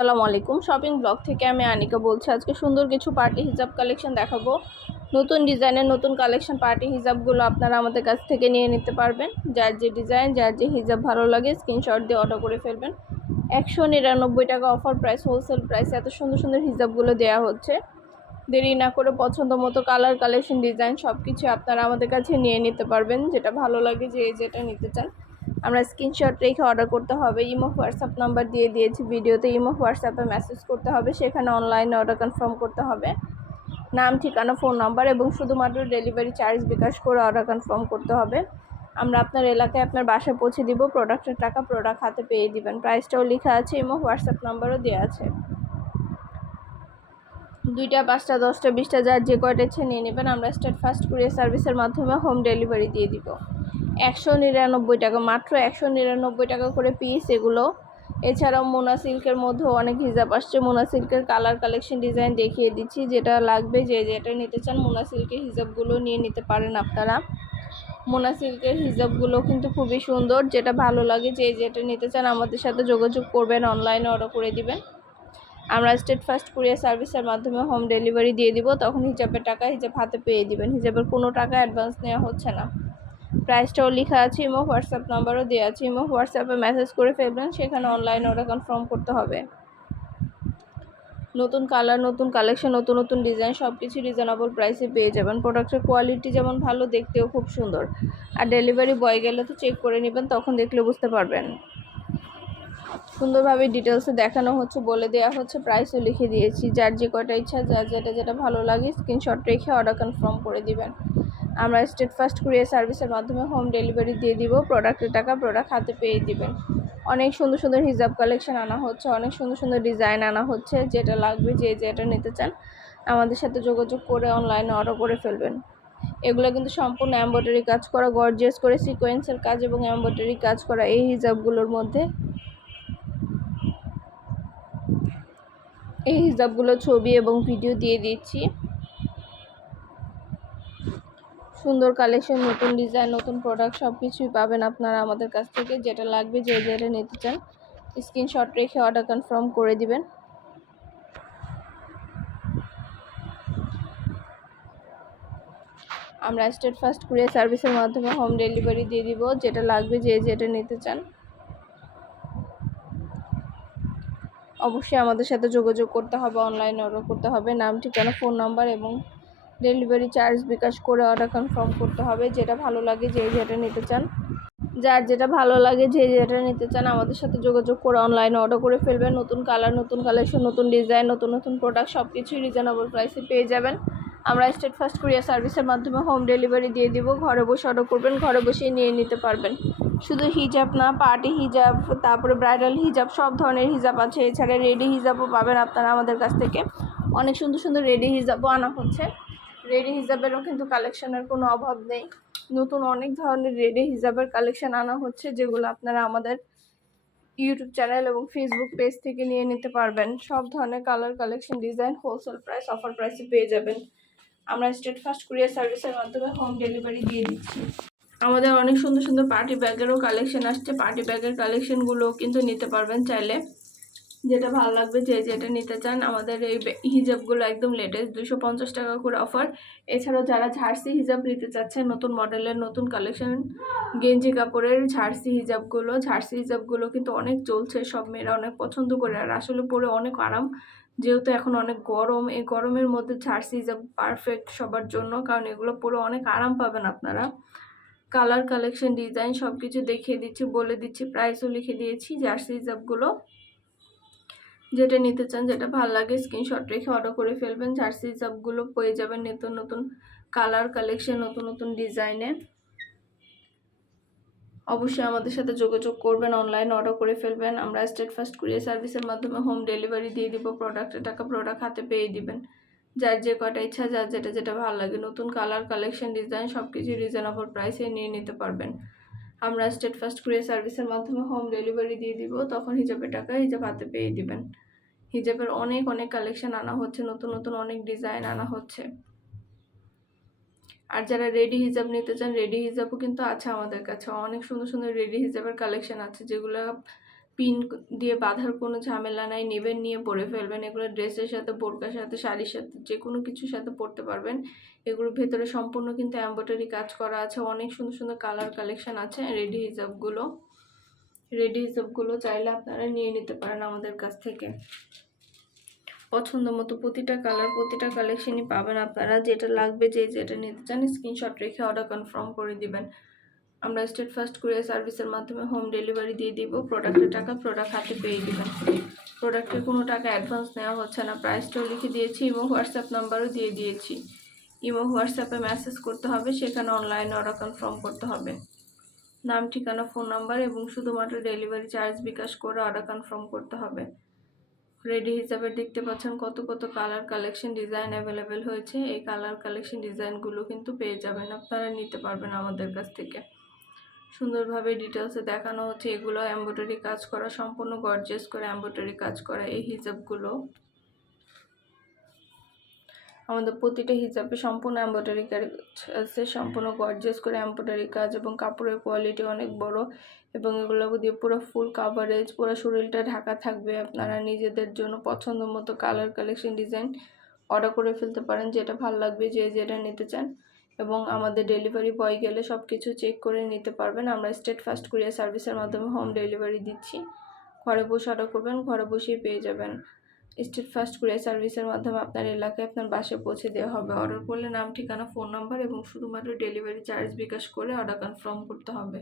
আসসালামু আলাইকুম। Shopping blog থেকে আমি আনিকা বলছি। আজকে সুন্দর কিছু পার্টি হিজাব কালেকশন দেখাবো। নতুন ডিজাইনের নতুন কালেকশন পার্টি হিজাবগুলো আপনারা আমাদের কাছ থেকে নিয়ে নিতে পারবেন। যার যে ডিজাইন, যার যে হিজাব ভালো লাগে স্ক্রিনশট দিয়ে অর্ডার করে ফেলবেন। 199 টাকা অফার প্রাইস, হোলসেল প্রাইস। এত সুন্দর সুন্দর হিজাবগুলো দেওয়া হচ্ছে। দেরি না করে পছন্দ মতো কালার, কালেকশন, ডিজাইন সব কিছু আপনারা আমাদের কাছে নিয়ে নিতে পারবেন। যেটা ভালো লাগে, যেটা নিতে চান আমরা স্ক্রিনশট রেখে অর্ডার করতে হবে। ইমো হোয়াটসঅ্যাপ নাম্বার দিয়ে দিয়েছি ভিডিওতে। ইমো হোয়াটসঅ্যাপে মেসেজ করতে হবে, সেখানে অনলাইনে অর্ডার কনফার্ম করতে হবে। নাম, ঠিকানা, ফোন নাম্বার এবং শুধুমাত্র ডেলিভারি চার্জ বিকাশ করে অর্ডার কনফার্ম করতে হবে। আমরা আপনার এলাকায় আপনার বাসায় পৌঁছে দিব। প্রোডাক্টের টাকা প্রোডাক্ট হাতে পেয়ে দিবেন। প্রাইসটাও লেখা আছে, ইমো হোয়াটসঅ্যাপ নাম্বারও দেওয়া আছে। 2টা, 5টা, 10টা, 20টা যার যে কয়টা ইচ্ছে নিয়ে নেবেন। আমরা স্টেট ফাস্ট কুরিয়ার সার্ভিসের মাধ্যমে হোম ডেলিভারি দিয়ে দিব। 199 টাকা, মাত্র 199 টাকা করে পিস এগুলো। এছাড়াও মোনা সিল্কের মধ্যেও অনেক হিজাব আসছে। মোনা সিল্কের কালার, কালেকশন, ডিজাইন দেখিয়ে দিচ্ছি। যেটা লাগবে, যেটা নিতে চান মোনা সিল্কের হিজাবগুলো নিয়ে নিতে পারেন আপনারা। মোনা সিল্কের হিজাবগুলো কিন্তু খুবই সুন্দর। যেটা ভালো লাগে, যেটা নিতে চান আমাদের সাথে যোগাযোগ করবেন, অনলাইনে অর্ডার করে দিবেন। আমরা স্টেট ফাস্ট কুরিয়ার সার্ভিসের মাধ্যমে হোম ডেলিভারি দিয়ে দিব। তখন হিজাবের টাকা হিজাব হাতে পেয়ে দিবেন। হিজাবের কোনো টাকা অ্যাডভান্স নেওয়া হচ্ছে না। প্রাইসটাও লেখা আছে, ইমো হোয়াটসঅ্যাপ নাম্বারও দেওয়া আছে। ইমো হোয়াটসঅ্যাপে মেসেজ করে ফেলবেন, সেখানে অনলাইন অর্ডার কনফার্ম করতে হবে। নতুন কালার, নতুন কালেকশন, নতুন নতুন ডিজাইন সব কিছু রিজনেবল প্রাইসে পেয়ে যাবেন। প্রোডাক্টের কোয়ালিটি যেমন ভালো, দেখতেও খুব সুন্দর। আর ডেলিভারি বয় গেলে তো চেক করে নেবেন, তখন দেখলে বুঝতে পারবেন। সুন্দরভাবে ডিটেলসে দেখানো হচ্ছে, বলে দেওয়া হচ্ছে, প্রাইসও লিখে দিয়েছি। যার যে কয়টা ইচ্ছা, যার যেটা ভালো লাগে স্ক্রিনশট রেখে অর্ডার কনফার্ম করে দিবেন। আমরা স্টেট ফাস্ট কুরিয়ার সার্ভিসের মাধ্যমে হোম ডেলিভারি দিয়ে দিব। প্রোডাক্টের টাকা প্রোডাক্ট হাতে পেয়ে দিবেন। অনেক সুন্দর সুন্দর হিজাব কালেকশন আনা হচ্ছে, অনেক সুন্দর সুন্দর ডিজাইন আনা হচ্ছে। যেটা লাগবে, যেটা নিতে চান আমাদের সাথে যোগাযোগ করে অনলাইনে অর্ডার করে ফেলবেন। এগুলো কিন্তু সম্পূর্ণ এমব্রয়ডারি কাজ করা, গর্জিয়াস করে সিকোয়েন্সের কাজ এবং এমব্রয়ডারি কাজ করা এই হিজাবগুলোর মধ্যে। এই হিজাবগুলো ছবি এবং ভিডিও দিয়ে দিচ্ছি। সুন্দর কালেকশন, নতুন ডিজাইন, নতুন প্রোডাক্ট সব কিছুই পাবেন আপনারা আমাদের কাছ থেকে। যেটা লাগবে, যেটা নিতে চান স্ক্রিনশট রেখে অর্ডার কনফার্ম করে দিবেন। আমরা স্টেট ফাস্ট কুরিয়ার সার্ভিসের মাধ্যমে হোম ডেলিভারি দিয়ে দিব। যেটা লাগবে, যেটা নিতে চান অবশ্যই আমাদের সাথে যোগাযোগ করতে হবে, অনলাইনে অর্ডার করতে হবে। নাম, ঠিকানা, ফোন নাম্বার এবং ডেলিভারি চার্জ বিকাশ করে অর্ডার কনফার্ম করতে হবে। যেটা ভালো লাগে, যেটা নিতে চান, যার যেটা ভালো লাগে, যেটা নিতে চান আমাদের সাথে যোগাযোগ করে অনলাইনে অর্ডার করে ফেলবেন। নতুন কালার, নতুন কালেকশন, নতুন ডিজাইন, নতুন নতুন প্রোডাক্ট সব কিছুই রিজনেবল প্রাইসে পেয়ে যাবেন। আমরা স্টেট ফাস্ট কুরিয়ার সার্ভিসের মাধ্যমে হোম ডেলিভারি দিয়ে দিব। ঘরে বসে অর্ডার করবেন, ঘরে বসেই নিয়ে নিতে পারবেন। শুধু হিজাব না, পার্টি হিজাব, তারপরে ব্রাইডাল হিজাব, সব ধরনের হিজাব আছে। এছাড়া রেডি হিজাবও পাবেন আপনারা আমাদের কাছ থেকে। অনেক সুন্দর সুন্দর রেডি হিজাবও আনা হচ্ছে। রেডি হিজাবেরও কিন্তু কালেকশনের কোনো অভাব নেই। নতুন অনেক ধরনের রেডি হিজাবের কালেকশন আনা হচ্ছে, যেগুলো আপনারা আমাদের ইউটিউব চ্যানেল এবং ফেসবুক পেজ থেকে নিয়ে নিতে পারবেন। সব ধরনের colour, collection, design wholesale price, offer প্রাইসে পেয়ে যাবেন। আমরা স্টেট ফাস্ট কুরিয়ার সার্ভিসের মাধ্যমে হোম ডেলিভারি দিয়ে দিচ্ছি। আমাদের অনেক সুন্দর সুন্দর পার্টি ব্যাগেরও কালেকশন আসছে। পার্টি ব্যাগের কালেকশনগুলো কিন্তু নিতে পারবেন চাইলে। যেটা ভালো লাগবে, যেটা নিতে চান আমাদের এই হিজাবগুলো একদম লেটেস্ট, 250 টাকা করে অফার। এছাড়াও যারা ঝার্সি হিজাব নিতে চাচ্ছেন, নতুন মডেলের নতুন কালেকশন গেঞ্জি কাপড়ের ঝার্সি হিজাবগুলো কিন্তু অনেক চলছে। সব মেয়েরা অনেক পছন্দ করে, আর আসলে পরে অনেক আরাম। যেহেতু এখন অনেক গরম, এই গরমের মধ্যে ঝার্সি হিজাব পারফেক্ট সবার জন্য, কারণ এগুলো পরে অনেক আরাম পাবেন আপনারা। কালার, কালেকশন, ডিজাইন সব কিছু দেখিয়ে দিচ্ছি, বলে দিচ্ছি, প্রাইসও লিখে দিয়েছি। জার্সি হিজাবগুলো যেটা নিতে চান, যেটা ভালো লাগে স্ক্রিনশট রেখে অর্ডার করে ফেলবেন। জার্সি হিজাবগুলো পেয়ে যাবেন নতুন নতুন কালার, কালেকশন, নতুন নতুন ডিজাইনে। অবশ্যই আমাদের সাথে যোগাযোগ করবেন, অনলাইন অর্ডার করে ফেলবেন। আমরা স্টেট ফাস্ট কুরিয়ার সার্ভিসের মাধ্যমে হোম ডেলিভারি দিয়ে দিব। প্রোডাক্টের টাকা প্রোডাক্ট হাতে পেয়ে দিবেন। যার যে কয়টা ইচ্ছা, যার যেটা ভালো লাগে, নতুন কালার, কালেকশন, ডিজাইন সব কিছু রিজনেবল প্রাইসে নিয়ে নিতে পারবেন। আমরা স্টেট ফাস্ট কুরিয়ার সার্ভিসের মাধ্যমে হোম ডেলিভারি দিয়ে দিব। তখন হিজাবের টাকা হিজাব হাতে পেয়ে দিবেন। হিজাবের অনেক অনেক কালেকশন আনা হচ্ছে, নতুন নতুন অনেক ডিজাইন আনা হচ্ছে। আর যারা রেডি হিজাব নিতে চান, রেডি হিজাবও কিন্তু আছে আমাদের কাছে। অনেক সুন্দর সুন্দর রেডি হিজাবের কালেকশন আছে, যেগুলো পিন দিয়ে বাঁধার কোনো ঝামেলা নাই, নেবেন নিয়ে পরে ফেলবেন। এগুলো ড্রেসের সাথে, বোরকার সাথে, শাড়ির সাথে, যে কোনো কিছুর সাথে পরতে পারবেন। এগুলোর ভেতরে সম্পূর্ণ কিন্তু এমব্রয়ডারি কাজ করা আছে, অনেক সুন্দর সুন্দর কালার কালেকশন আছে। রেডি হিজাবগুলো চাইলে আপনারা নিয়ে নিতে পারেন আমাদের কাছ থেকে। পছন্দ মতো প্রতিটা কালার, প্রতিটা কালেকশনই পাবেন আপনারা। যেটা লাগবে, যেটা নিতে চান স্ক্রিনশট রেখে অর্ডার কনফার্ম করে দিবেন। আমরা স্টেট ফার্স্ট কুরিয়ার সার্ভিসের মাধ্যমে হোম ডেলিভারি দিয়ে দিব। প্রোডাক্টের টাকা প্রোডাক্ট হাতে পেয়ে দিবেন। প্রোডাক্টের কোনো টাকা অ্যাডভান্স নেওয়া হচ্ছে না। প্রাইসটাও লিখে দিয়েছি এবং হোয়াটসঅ্যাপ নাম্বারও দিয়ে দিয়েছি। ইমো হোয়াটসঅ্যাপে মেসেজ করতে হবে, সেখানে অনলাইনে অর্ডার কনফার্ম করতে হবে। নাম, ঠিকানা, ফোন নাম্বার এবং শুধুমাত্র ডেলিভারি চার্জ বিকাশ করে অর্ডার কনফার্ম করতে হবে। রেডি হিসাবে দেখতে পাচ্ছেন কত কত কালার কালেকশন ডিজাইন অ্যাভেলেবেল হয়েছে। এই কালার কালেকশন ডিজাইনগুলো কিন্তু পেয়ে যাবেন, আপনারা নিতে পারবেন আমাদের কাছ থেকে। সুন্দরভাবে ডিটেলসে দেখানো হচ্ছে। এগুলো এমব্রয়ডারি কাজ করা, সম্পূর্ণ গর্জিয়াস করে এমব্রয়ডারি কাজ করা এই হিজাবগুলো। আমাদের প্রতিটা হিজাবে সম্পূর্ণ এমব্রয়ডারি কাজ আছে, সম্পূর্ণ গর্জিয়াস করে এমব্রয়ডারি কাজ, এবং কাপড়ের কোয়ালিটি অনেক বড়, এবং এগুলো দিয়ে পুরো ফুল কাভারেজ, পুরো শরীরটা ঢাকা থাকবে। আপনারা নিজেদের জন্য পছন্দ মতো কালার কালেকশন ডিজাইন অর্ডার করে ফেলতে পারেন, যেটা ভালো লাগবে, যেটা নিতে চান। এবং আমাদের ডেলিভারি বয় গেলে সব কিছু চেক করে নিতে পারবেন। আমরা স্টেট ফার্স্ট কুরিয়ার সার্ভিসের মাধ্যমে হোম ডেলিভারি দিচ্ছি। ঘরে বসে অর্ডার করবেন, ঘরে বসেই পেয়ে যাবেন। স্টেট ফার্স্ট কুরিয়ার সার্ভিসের মাধ্যমে আপনার এলাকায় আপনার বাসায় পৌঁছে দেওয়া হবে। অর্ডার করলে নাম, ঠিকানা, ফোন নাম্বার এবং শুধুমাত্র ডেলিভারি চার্জ বিকাশ করে অর্ডার কনফার্ম করতে হবে।